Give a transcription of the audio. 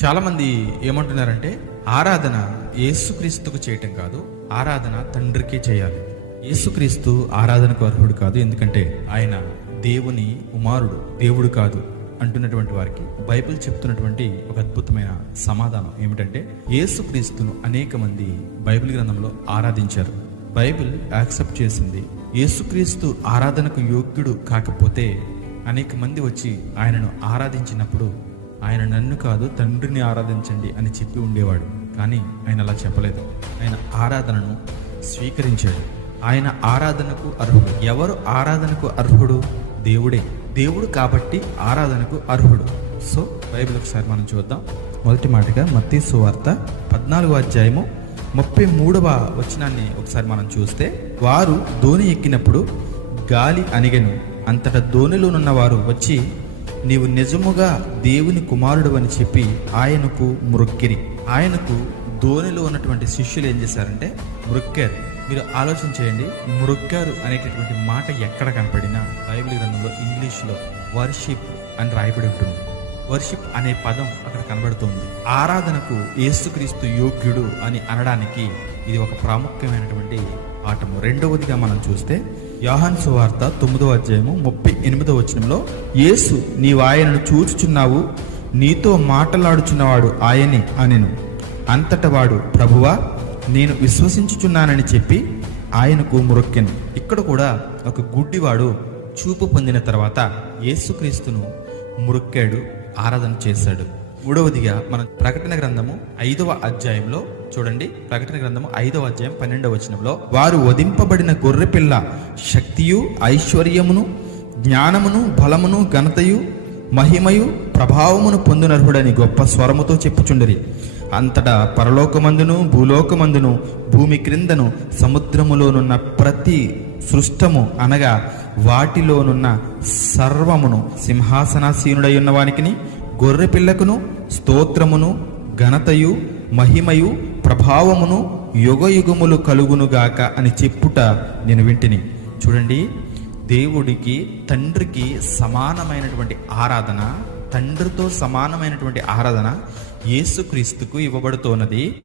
చాలామంది ఏమంటున్నారంటే ఆరాధన యేసుక్రీస్తుకు చేయటం కాదు, ఆరాధన తండ్రికే చేయాలి. యేసుక్రీస్తు ఆరాధనకు అర్హుడు కాదు, ఎందుకంటే ఆయన దేవుని కుమారుడు, దేవుడు కాదు అంటున్నటువంటి వారికి బైబిల్ చెప్తున్నటువంటి ఒక అద్భుతమైన సమాధానం ఏమిటంటే, యేసుక్రీస్తును అనేక మంది బైబిల్ గ్రంథంలో ఆరాధించారు. బైబిల్ యాక్సెప్ట్ చేసింది. యేసుక్రీస్తు ఆరాధనకు యోగ్యుడు కాకపోతే అనేక మంది వచ్చి ఆయనను ఆరాధించినప్పుడు ఆయన నన్ను కాదు తండ్రిని ఆరాధించండి అని చెప్పి ఉండేవాడు. కానీ ఆయన అలా చెప్పలేదు. ఆయన ఆరాధనను స్వీకరించాడు. ఆయన ఆరాధనకు అర్హుడు. ఎవరు ఆరాధనకు అర్హుడు? దేవుడే. దేవుడు కాబట్టి ఆరాధనకు అర్హుడు. సో బైబిల్ ఒకసారి మనం చూద్దాం. మొదటి మాటగా మత్తయి సువార్త 14వ అధ్యాయము 33వ వచనాన్ని ఒకసారి మనం చూస్తే, వారు దోణి ఎక్కినప్పుడు గాలి అణిగెను. అంతటా దోణిలోనున్న వారు వచ్చి, నీవు నిజముగా దేవుని కుమారుడు అని చెప్పి ఆయనకు మ్రొక్కిరి. ఆయనకు దోణిలో ఉన్నటువంటి శిష్యులు ఏం చేశారంటే మ్రొక్కారు. మీరు ఆలోచన చేయండి, మ్రొక్కారు అనేటటువంటి మాట ఎక్కడ కనపడినా బైబిల్ గ్రంథంలో ఇంగ్లీష్లో వర్షిప్ అని రాయబడి ఉంటుంది. వర్షిప్ అనే పదం అక్కడ కనబడుతుంది. ఆరాధనకు యేసుక్రీస్తు యోగ్యుడు అని అనడానికి ఇది ఒక ప్రాముఖ్యమైనటువంటి పాఠము. రెండవదిగా మనం చూస్తే యోహాను సువార్త 9వ అధ్యాయము 38వ వచనంలో, యేసు నీవు ఆయనను చూచుచున్నావు, నీతో మాట్లాడుచున్నవాడు ఆయనే అనెను. అంతట వాడు, ప్రభువా నేను విశ్వసించుచున్నానని చెప్పి ఆయనకు మ్రొక్కెను. ఇక్కడ కూడా ఒక గుడ్డివాడు చూపు పొందిన తర్వాత యేసుక్రీస్తును మ్రొక్కాడు, ఆరాధన చేశాడు. మూడవదిగా మనం ప్రకటన గ్రంథము 5వ అధ్యాయంలో చూడండి. ప్రకటన గ్రంథము 5వ అధ్యాయం 12వ వచనంలో, వారు వధింపబడిన గొర్రెపిల్ల శక్తియు ఐశ్వర్యమును జ్ఞానమును బలమును ఘనతయు మహిమయు ప్రభావమును పొందునర్హుడని గొప్ప స్వరముతో చెప్పుచుండిరి. అంతటా పరలోకమందును భూలోకమందును భూమి క్రిందను సముద్రములోనున్న ప్రతి సృష్టము అనగా వాటిలోనున్న సర్వమును సింహాసనాసీనుడై ఉన్న వానికిని గొర్రె పిల్లకును స్తోత్రమును ఘనతయు మహిమయు ప్రభావమును యుగయుగములు కలుగునుగాక అని చెప్పుట నేను వింటిని. చూడండి, దేవుడికి తండ్రికి సమానమైనటువంటి ఆరాధన, తండ్రితో సమానమైనటువంటి ఆరాధన యేసుక్రీస్తుకు ఇవ్వబడుతున్నది.